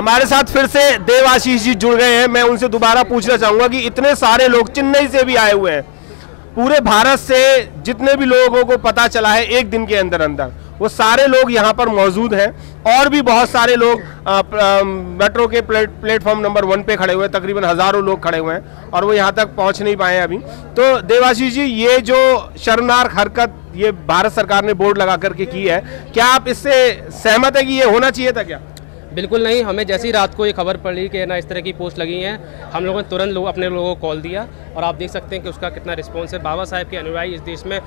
हमारे साथ फिर से देवाशीष जी जुड़ गए हैं। मैं उनसे दोबारा पूछना चाहूंगा कि इतने सारे लोग चेन्नई से भी आए हुए हैं, पूरे भारत से जितने भी लोगों को पता चला है एक दिन के अंदर अंदर, वो सारे लोग यहाँ पर मौजूद हैं। और भी बहुत सारे लोग मेट्रो के प्लेटफॉर्म नंबर 1 पे खड़े हुए हैं, तकरीबन हज़ारों लोग खड़े हुए हैं और वो यहाँ तक पहुँच नहीं पाए अभी। तो देवाशीष जी, ये जो शर्मनाक हरकत ये भारत सरकार ने बोर्ड लगा करके की है, क्या आप इससे सहमत है कि ये होना चाहिए था क्या? बिल्कुल नहीं। हमें जैसी रात को ये खबर पड़ी कि ना इस तरह की पोस्ट लगी हैं, हम लोगों ने तुरंत अपने लोगों को कॉल दिया और आप देख सकते हैं कि उसका कितना रिस्पॉन्स है। बाबा साहेब के अनुयायी इस देश में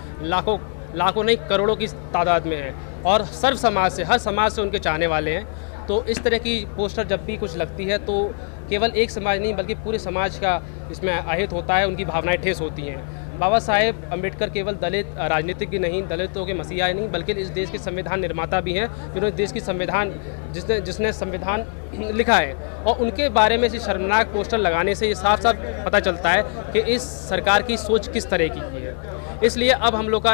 लाखों नहीं करोड़ों की तादाद में है और सर्व समाज से, हर समाज से उनके चाहने वाले हैं। तो इस तरह की पोस्टर जब भी कुछ लगती है तो केवल एक समाज नहीं बल्कि पूरे समाज का इसमें अहित होता है, उनकी भावनाएं ठेस होती हैं। बाबा साहेब अम्बेडकर केवल दलित राजनीतिज्ञ नहीं, दलितों के मसीहा नहीं, बल्कि इस देश के संविधान निर्माता भी हैं, जिन्होंने देश की संविधान जिसने संविधान लिखा है। और उनके बारे में शर्मनाक पोस्टर लगाने से ये साफ साफ पता चलता है कि इस सरकार की सोच किस तरह की है। इसलिए अब हम लोग का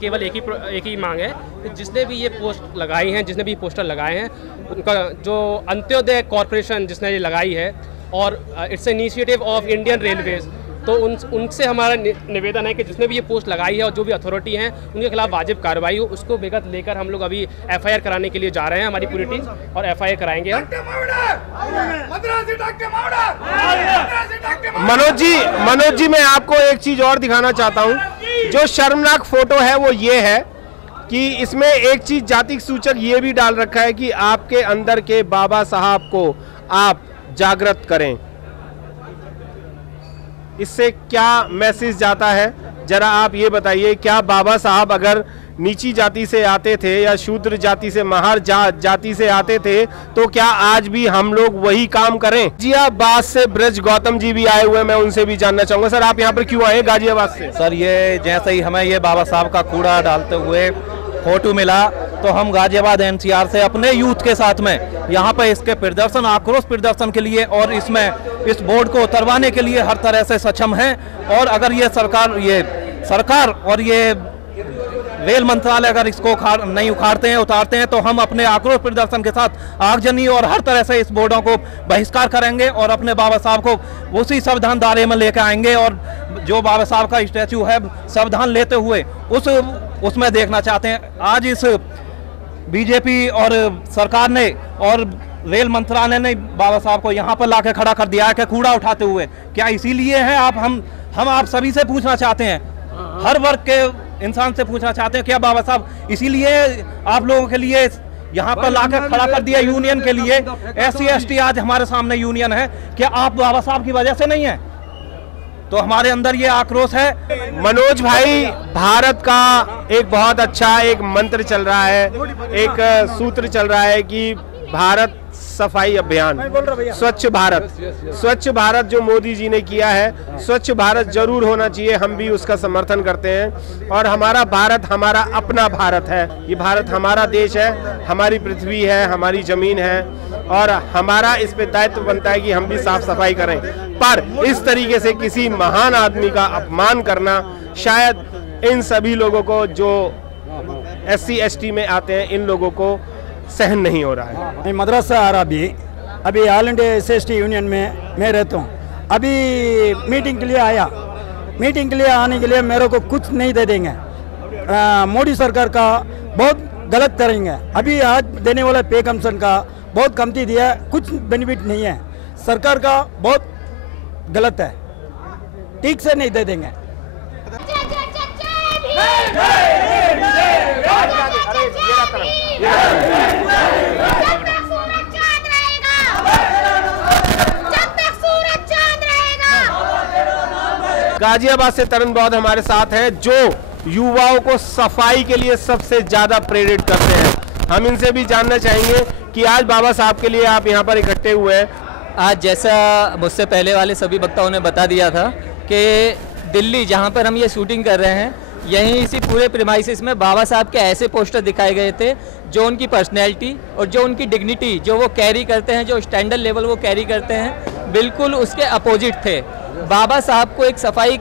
केवल एक ही मांग है कि जिसने भी ये पोस्ट लगाई हैं, जिसने भी पोस्टर लगाए हैं, उनका जो अंत्योदय कॉरपोरेशन जिसने ये लगाई है और it's initiative of Indian railways, तो उनसे हमारा निवेदन है कि जिसने भी ये पोस्ट लगाई है और जो भी अथॉरिटी हैं उनके खिलाफ वाजिब कार्रवाई हो, उसको विगत लेकर हम लोग अभी FIR कराने के लिए जा रहे हैं, हमारी पूरी टीम, और FIR कराएंगे हम। मनोज जी, मैं आपको एक चीज और दिखाना चाहता हूँ। जो शर्मनाक फोटो है वो ये है कि इसमें एक चीज जाति सूचक ये भी डाल रखा है कि आपके अंदर के बाबा साहब को आप जागृत करें। इससे क्या मैसेज जाता है, जरा आप ये बताइए। क्या बाबा साहब अगर नीची जाति से आते थे या शूद्र जाति से, महार जाति से आते थे, तो क्या आज भी हम लोग वही काम करें? गाजियाबाद से ब्रज गौतम जी भी आए हुए हैं, मैं उनसे भी जानना चाहूंगा। सर, आप यहाँ पर क्यों आए गाजियाबाद से? सर, ये जैसे ही हमें ये बाबा साहब का कूड़ा डालते हुए फोटो मिला तो हम गाजियाबाद NCR से अपने यूथ के साथ में यहाँ पर इसके प्रदर्शन, आक्रोश प्रदर्शन के लिए और इस बोर्ड को उतरवाने के लिए हर तरह से सक्षम हैं। और अगर ये सरकार और ये रेल मंत्रालय अगर इसको नहीं उतारते हैं तो हम अपने आक्रोश प्रदर्शन के साथ आगजनी और हर तरह से इस बोर्डों को बहिष्कार करेंगे और अपने बाबा साहब को उसी संविधान दायरे में लेकर आएंगे। और जो बाबा साहब का स्टैचू है संविधान लेते हुए उसमें देखना चाहते हैं। आज इस बीजेपी और सरकार ने और रेल मंत्रालय ने बाबा साहब को यहाँ पर लाके खड़ा कर दिया है कि कूड़ा उठाते हुए। क्या इसीलिए है हम आप सभी से पूछना चाहते हैं, हर वर्ग के इंसान से पूछना चाहते हैं, क्या बाबा साहब इसीलिए आप लोगों के लिए यहाँ पर लाकर खड़ा कर दिया यूनियन के लिए? SC ST आज हमारे सामने यूनियन है, क्या आप बाबा साहब की वजह से नहीं है? तो हमारे अंदर ये आक्रोश है। मनोज भाई, भारत का एक बहुत अच्छा एक मंत्र चल रहा है, एक सूत्र चल रहा है कि भारत सफाई अभियान, स्वच्छ भारत जो मोदी जी ने किया है, स्वच्छ भारत जरूर होना चाहिए। हम भी उसका समर्थन करते हैं और हमारा भारत हमारा अपना भारत है। ये भारत हमारा देश है, हमारी पृथ्वी है, हमारी जमीन है और हमारा इस पे दायित्व बनता है कि हम भी साफ सफाई करें। पर इस तरीके से किसी महान आदमी का अपमान करना शायद इन सभी लोगों को जो SC ST में आते हैं, इन लोगों को सहन नहीं हो रहा है। मैं मद्रास से आ रहा अभी all India SC ST union में मैं रहता हूँ। अभी मीटिंग के लिए आया, मीटिंग के लिए आने के लिए मेरे को कुछ नहीं दे देंगे। मोदी सरकार का बहुत गलत करेंगे। अभी आज देने वाला पे कमीशन का बहुत कमती दिया, कुछ बेनिफिट नहीं है। सरकार का बहुत गलत है, ठीक से नहीं दे देंगे। गाजियाबाद से तरन बौद्ध हमारे साथ है, जो युवाओं को सफाई के लिए सबसे ज्यादा प्रेरित करते हैं। हम इनसे भी जानना चाहेंगे कि आज बाबा साहब के लिए आप यहाँ पर इकट्ठे हुए हैं। आज जैसा मुझसे पहले वाले सभी वक्ताओं ने बता दिया था कि दिल्ली जहाँ पर हम ये शूटिंग कर रहे हैं, यहीं इसी पूरे प्रीमाइसिस में बाबा साहब के ऐसे पोस्टर दिखाए गए थे जो उनकी पर्सनैलिटी और जो उनकी डिग्निटी जो वो कैरी करते हैं, जो स्टैंडर्ड लेवल वो कैरी करते हैं, बिल्कुल उसके अपोजिट थे। बाबा साहब को एक सफाई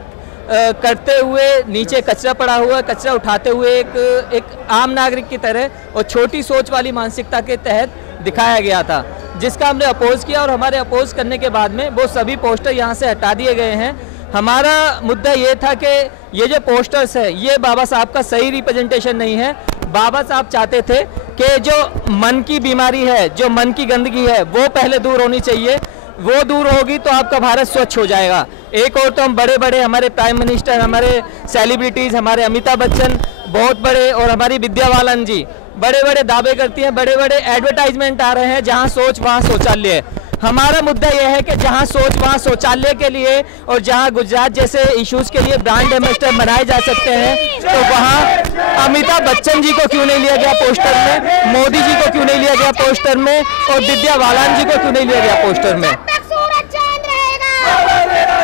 करते हुए, नीचे कचरा पड़ा हुआ है, कचरा उठाते हुए एक आम नागरिक की तरह और छोटी सोच वाली मानसिकता के तहत दिखाया गया था, जिसका हमने अपोज किया, और हमारे अपोज करने के बाद में वो सभी पोस्टर यहाँ से हटा दिए गए हैं। हमारा मुद्दा ये था कि ये जो पोस्टर्स है ये बाबा साहब का सही रिप्रेजेंटेशन नहीं है। बाबा साहब चाहते थे कि जो मन की बीमारी है, जो मन की गंदगी है, वो पहले दूर होनी चाहिए। वो दूर होगी तो आपका भारत स्वच्छ हो जाएगा। एक और तो हम बड़े बड़े हमारे प्राइम मिनिस्टर, हमारे सेलिब्रिटीज़, हमारे अमिताभ बच्चन बहुत बड़े, और हमारी विद्या बालन जी बड़े बड़े दावे करती हैं, बड़े बड़े एडवर्टाइजमेंट आ रहे हैं, जहां सोच वहां शौचालय। हमारा मुद्दा यह है कि जहां सोच वहां शौचालय के लिए, और जहां गुजरात जैसे इश्यूज के लिए ब्रांड एम्बेसडर बनाए जा सकते हैं, तो वहां अमिताभ बच्चन जी को क्यों नहीं लिया गया पोस्टर में, मोदी जी को क्यों नहीं लिया गया पोस्टर में, और विद्या बालन जी को क्यों नहीं लिया गया पोस्टर में।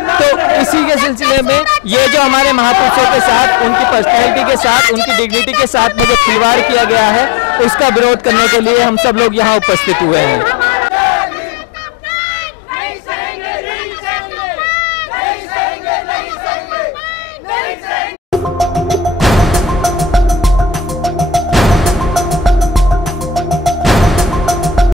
तो इसी के सिलसिले में ये जो हमारे महापुरुषों के साथ, उनकी पर्सनैलिटी के साथ, उनकी डिग्निटी के साथ में जो खिलवाड़ किया गया है, उसका विरोध करने के लिए हम सब लोग यहाँ उपस्थित हुए हैं।